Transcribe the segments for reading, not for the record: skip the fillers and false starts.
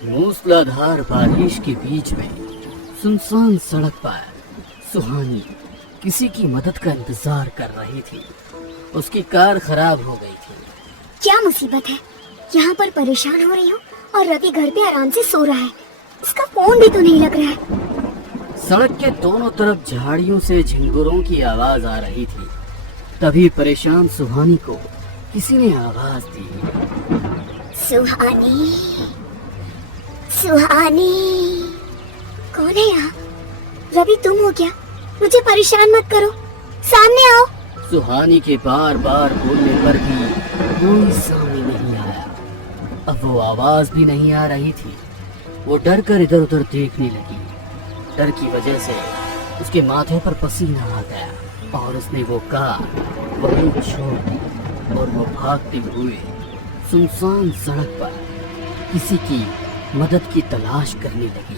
मूसलाधार बारिश के बीच में सुनसान सड़क पर सुहानी किसी की मदद का इंतजार कर रही थी। उसकी कार खराब हो गई थी। क्या मुसीबत है? यहाँ पर परेशान हो रही हूँ और रवि घर पे आराम से सो रहा है। इसका फोन भी तो नहीं लग रहा है। सड़क के दोनों तरफ झाड़ियों से झिंगुरों की आवाज आ रही थी। तभी परेशान सुहानी को किसी ने आवाज दी। सुहानी, सुहानी, कौन है यहाँ? रवि तुम हो क्या? मुझे परेशान मत करो, सामने आओ। सुहानी के बार बार बोलने पर भी कोई सामने नहीं आया। अब वो आवाज भी नहीं आ रही थी। वो डर कर इधर उधर देखने लगी। डर की वजह से उसके माथे पर पसीना आ गया और उसने वो कार वहीं छोड़ दी और वो भागते हुए सुनसान सड़क पर किसी की मदद की तलाश करने लगी।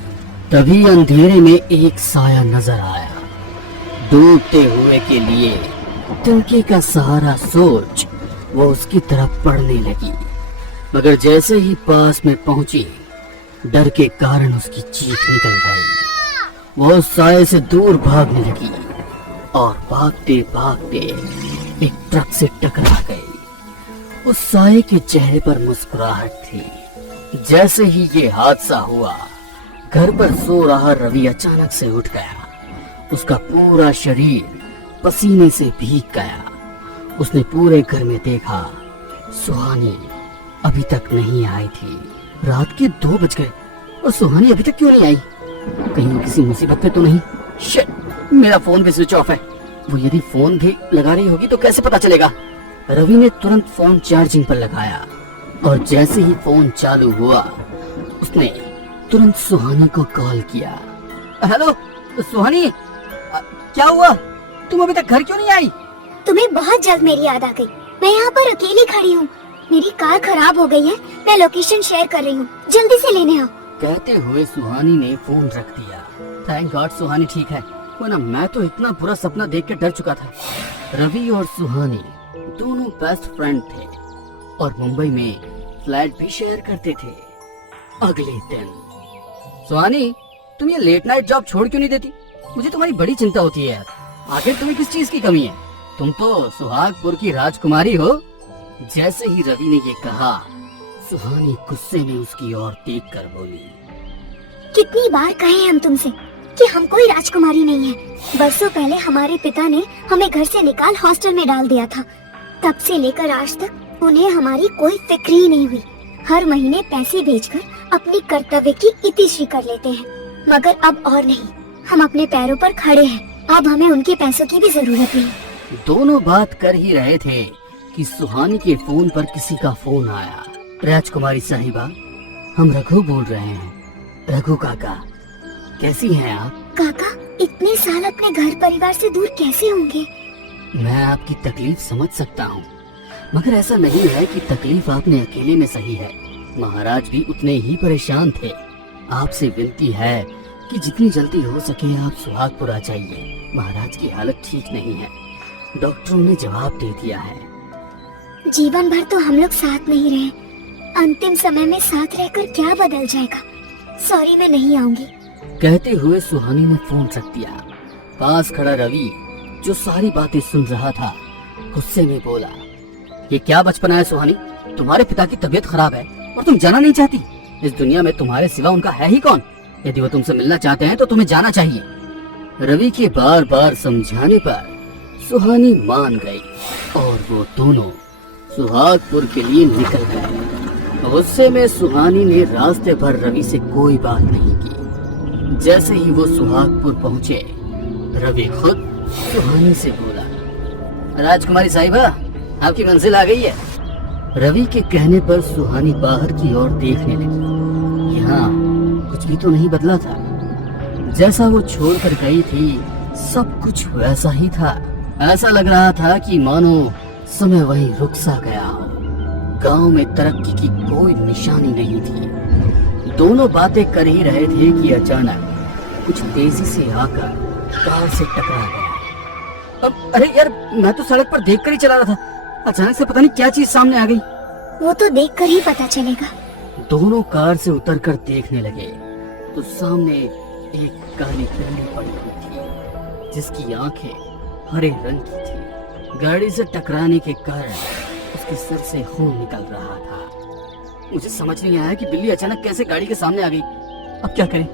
तभी अंधेरे में एक साया नजर आया। डूबते हुए के लिए तिनके का सहारा सोच वो उसकी तरफ बढ़ने लगी, मगर जैसे ही पास में पहुंची डर के कारण उसकी चीख निकल गई। वो उस साये से दूर भागने लगी और भागते भागते एक ट्रक से टकरा गई। उस साये के चेहरे पर मुस्कुराहट थी। जैसे ही ये हादसा हुआ, घर पर सो रहा रवि अचानक से उठ गया। उसका पूरा शरीर पसीने से भीग गया। उसने पूरे घर में देखा, सुहानी अभी तक नहीं आई थी। रात के 2 बज गए और सुहानी अभी तक क्यों नहीं आई? कहीं वो किसी मुसीबत पे तो नहीं? शिट, मेरा फोन भी स्विच ऑफ है। वो यदि फोन भी लगा रही होगी तो कैसे पता चलेगा? रवि ने तुरंत फोन चार्जिंग पर लगाया और जैसे ही फोन चालू हुआ उसने तुरंत सुहानी को कॉल किया। हेलो सुहानी, क्या हुआ? तुम अभी तक घर क्यों नहीं आई? तुम्हें बहुत जल्द मेरी याद आ गई। मैं यहाँ पर अकेली खड़ी हूँ। मेरी कार खराब हो गई है। मैं लोकेशन शेयर कर रही हूँ, जल्दी से लेने आओ। कहते हुए सुहानी ने फोन रख दिया। थैंक गॉड सुहानी ठीक है, वरना मैं तो इतना बुरा सपना देख के डर चुका था। रवि और सुहानी दोनों बेस्ट फ्रेंड थे और मुंबई में फ्लैट भी शेयर करते थे। अगले दिन, सुहानी तुम ये लेट नाइट जॉब छोड़ क्यों नहीं देती? मुझे तुम्हारी बड़ी चिंता होती है यार। आखिर तुम्हें किस चीज की कमी है? तुम तो सुहागपुर की राजकुमारी हो। जैसे ही रवि ने ये कहा, सुहानी गुस्से में उसकी ओर देखकर बोली। कितनी बार कहे हम तुमसे कि हम कोई राजकुमारी नहीं है। बरसों पहले हमारे पिता ने हमें घर से निकाल हॉस्टल में डाल दिया था। तब से लेकर आज तक उन्हें हमारी कोई फिक्र ही नहीं हुई। हर महीने पैसे भेजकर अपनी कर्तव्य की इतिश्री कर लेते हैं, मगर अब और नहीं। हम अपने पैरों पर खड़े हैं। अब हमें उनके पैसों की भी जरूरत नहीं। दोनों बात कर ही रहे थे कि सुहानी के फोन पर किसी का फोन आया। राजकुमारी साहिबा, हम रघु बोल रहे हैं। रघु काका, कैसी हैं आप? काका, इतने साल अपने घर परिवार से दूर कैसे होंगे? मैं आपकी तकलीफ समझ सकता हूँ, मगर ऐसा नहीं है कि तकलीफ आपने अकेले में सही है। महाराज भी उतने ही परेशान थे। आपसे विनती है कि जितनी जल्दी हो सके आप सुहागपुर आ जाइए। महाराज की हालत ठीक नहीं है, डॉक्टरों ने जवाब दे दिया है। जीवन भर तो हम लोग साथ नहीं रहे, अंतिम समय में साथ रहकर क्या बदल जाएगा? सॉरी, मैं नहीं आऊंगी। कहते हुए सुहानी ने फोन रख दिया। पास खड़ा रवि, जो सारी बातें सुन रहा था, गुस्से में बोला, ये क्या बचपना है सुहानी? तुम्हारे पिता की तबीयत खराब है और तुम जाना नहीं चाहती? इस दुनिया में तुम्हारे सिवा उनका है ही कौन? यदि वो तुमसे मिलना चाहते हैं तो तुम्हें जाना चाहिए। रवि के बार बार समझाने पर सुहानी मान गई और वो दोनों सुहागपुर के लिए निकल गए। गुस्से में सुहानी ने रास्ते भर रवि से कोई बात नहीं की। जैसे ही वो सुहागपुर पहुंचे, रवि खुद सुहानी से बोला, राजकुमारी साहिबा, आपकी मंजिल आ गई है। रवि के कहने पर सुहानी बाहर की ओर देखने लगी। यहाँ कुछ भी तो नहीं बदला था। जैसा वो छोड़कर गई थी, सब कुछ वैसा ही था। ऐसा लग रहा था कि मानो समय वहीं रुक सा गया हो। गांव में तरक्की की कोई निशानी नहीं थी। दोनों बातें कर ही रहे थे कि अचानक कुछ तेजी से आकर कार से टकरा गया। अब अरे यार, मैं तो सड़क पर देखकर ही चला रहा था। अचानक से पता नहीं क्या चीज सामने आ गई। वो तो देखकर ही पता चलेगा। दोनों कार से उतरकर देखने लगे तो सामने एक काली बिल्ली पड़ी हुई थी जिसकी आंखें हरे रंग की थी। गाड़ी से टकराने के कारण उसके सिर से खून निकल रहा था। मुझे समझ नहीं आया कि बिल्ली अचानक कैसे गाड़ी के सामने आ गई। अब क्या करें?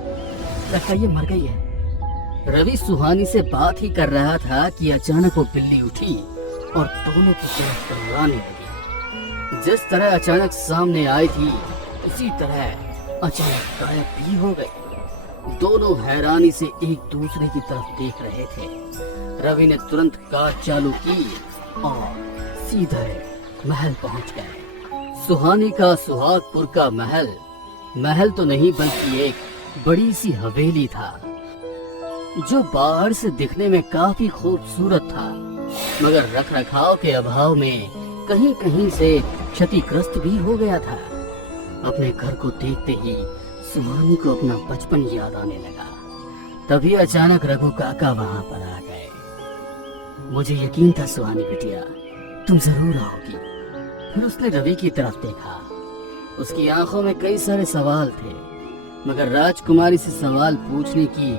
लगता है ये मर गई है। रवि सुहानी से बात ही कर रहा था कि अचानक वो बिल्ली उठी और दोनों की तरफ दौड़ाने लगी। जिस तरह अचानक सामने आई थी उसी तरह अचानक गायब भी हो गई। दोनों हैरानी से एक दूसरे की तरफ देख रहे थे। रवि ने तुरंत कार चालू की और सीधे महल पहुंच गए। सुहानी का सुहागपुर का महल तो नहीं बल्कि एक बड़ी सी हवेली था जो बाहर से दिखने में काफी खूबसूरत था, मगर रखरखाव के अभाव में कहीं कहीं से क्षतिग्रस्त भी हो गया था। अपने घर को देखते ही सुहानी को अपना बचपन याद आने लगा। तभी अचानक रघु काका वहां पर आ गए। मुझे यकीन था सुहानी बिटिया तुम जरूर आओगी। फिर उसने रवि की तरफ देखा। उसकी आंखों में कई सारे सवाल थे, मगर राजकुमारी से सवाल पूछने की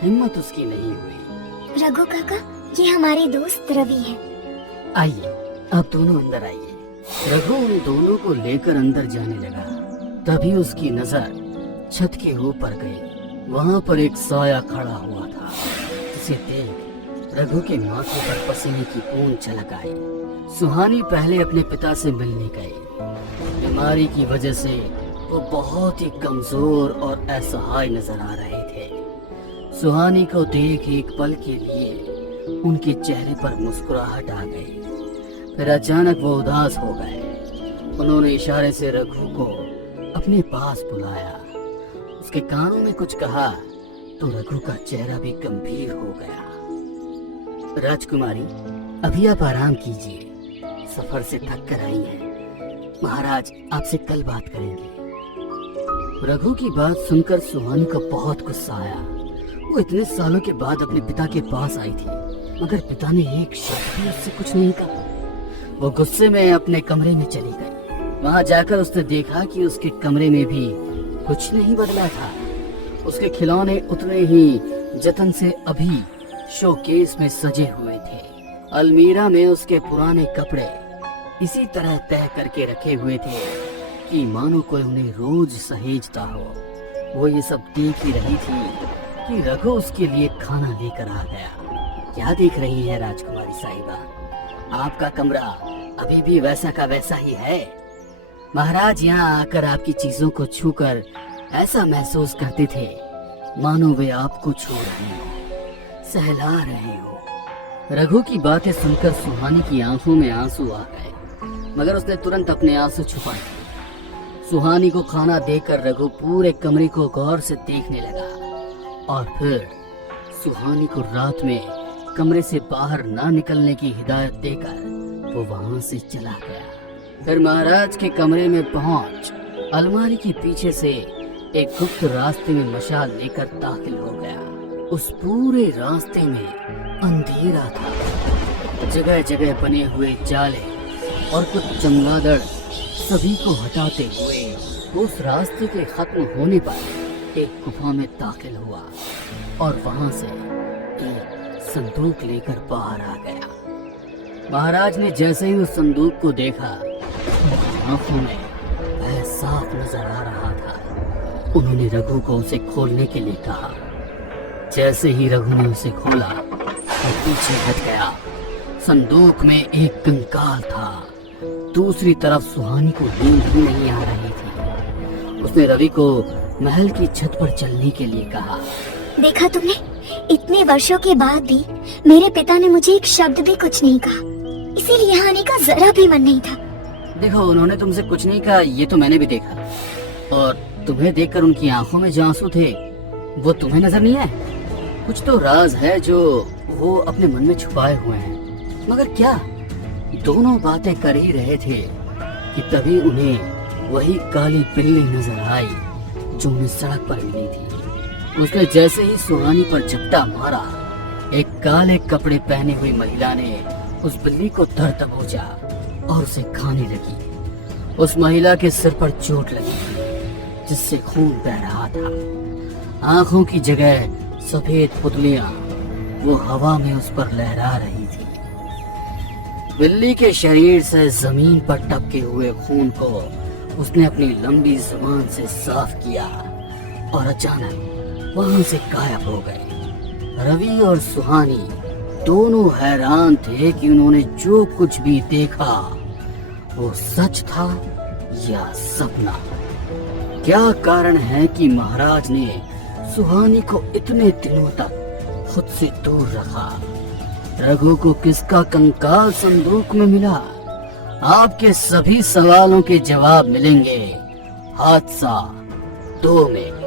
हिम्मत उसकी नहीं हुई। रघु काका, ये हमारे दोस्त रवि हैं। आइए, आप दोनों अंदर आइए। रघु उन दोनों को लेकर अंदर जाने लगा। तभी उसकी नजर छत के ऊपर गई। वहाँ पर एक साया खड़ा हुआ था जिसे देख रघु के माथे पर पसीने की बूंद झलक आई। सुहानी पहले अपने पिता से मिलने गई। बीमारी की वजह से वो बहुत ही कमजोर और असहाय नजर आ रहे थे। सुहानी को देख एक पल के लिए उनके चेहरे पर मुस्कुराहट आ गई। फिर अचानक वो उदास हो गए। उन्होंने इशारे से रघु को अपने पास बुलाया। उसके कानों में कुछ कहा तो रघु का चेहरा भी गंभीर हो गया। राजकुमारी, अभी आप आराम कीजिए। सफर से थक कर आई हैं। महाराज आपसे कल बात करेंगे। रघु की बात सुनकर सुहानी को बहुत गुस्सा आया। वो इतने सालों के बाद अपने पिता के पास आई थी, मगर पिता ने एक शब्द भी उससे कुछ नहीं कहा। वो गुस्से में अपने कमरे में चली गई। वहां जाकर उसने देखा कि उसके कमरे में भी कुछ नहीं बदला था। उसके खिलौने उतने ही जतन से अभी शोकेस में सजे हुए थे। अलमीरा में उसके पुराने कपड़े इसी तरह तह करके रखे हुए थे कि मानो कोई उन्हें रोज सहेजता हो। वो ये सब देख ही रही थी कि रघु उसके लिए खाना लेकर आ गया। क्या देख रही है राजकुमारी साहिबा? आपका कमरा अभी भी वैसा का वैसा ही है। महाराज यहाँ आकर आपकी चीजों को छूकर ऐसा महसूस करते थे मानो वे आपको छू रहे हो, सहला रहे हो। रघु की बातें सुनकर सुहानी की आंखों में आंसू आ गए, मगर उसने तुरंत अपने आंसू छुपाए। सुहानी को खाना देकर रघु पूरे कमरे को गौर से देखने लगा और फिर सुहानी को रात में कमरे से बाहर ना निकलने की हिदायत देकर वो वहां से चला गया। फिर महाराज के कमरे में पहुंच अलमारी के पीछे से एक गुप्त रास्ते में मशाल लेकर दाखिल हो गया। उस पूरे रास्ते में अंधेरा था। जगह जगह बने हुए जाले और कुछ चमगादड़ सभी को हटाते हुए उस रास्ते के खत्म होने पर एक गुफा में दाखिल हुआ और वहां से एक संदूक लेकर बाहर आ गया। महाराज ने जैसे ही उस संदूक को देखा, उनकी आंखों में वह साफ नजर आ रहा था। उन्होंने रघु को उसे खोलने के लिए कहा। जैसे ही रघु ने उसे खोला, वो पीछे हट गया। संदूक में एक कंकाल था। दूसरी तरफ सुहानी को नींद ही नहीं आ रही थी। उसने रवि को महल की छत पर चलने के लिए कहा। देखा तुमने, इतने वर्षों के बाद भी मेरे पिता ने मुझे एक शब्द भी कुछ नहीं कहा, इसीलिए यहाँ आने का जरा भी मन नहीं था। देखो, उन्होंने तुमसे कुछ नहीं कहा, ये तो मैंने भी देखा। और तुम्हें देखकर उनकी आंखों में जो आंसू थे वो तुम्हें नजर नहीं आए? कुछ तो राज है जो वो अपने मन में छुपाए हुए हैं। मगर क्या? दोनों बातें कर ही रहे थे कि तभी उन्हें वही काली बिल्ली नजर आई जो उन्हें सड़क पर मिली थी। उसने जैसे ही सुहानी पर झपटा मारा, एक काले कपड़े पहने हुई महिला ने उस बिल्ली को धर दबोचा और उसे खाने लगी। उस महिला के सिर पर चोट लगी थी जिससे खून बह रहा था। आंखों की जगह सफेद पुतलियां वो हवा में उस पर लहरा रही थी। बिल्ली के शरीर से जमीन पर टपके हुए खून को उसने अपनी लंबी जुबान से साफ किया और अचानक वहां से गायब हो गए। रवि और सुहानी दोनों हैरान थे कि उन्होंने जो कुछ भी देखा वो सच था या सपना। क्या कारण है कि महाराज ने सुहानी को इतने दिनों तक खुद से दूर रखा? रघु को किसका कंकाल संदूक में मिला? आपके सभी सवालों के जवाब मिलेंगे हादसा 2 में।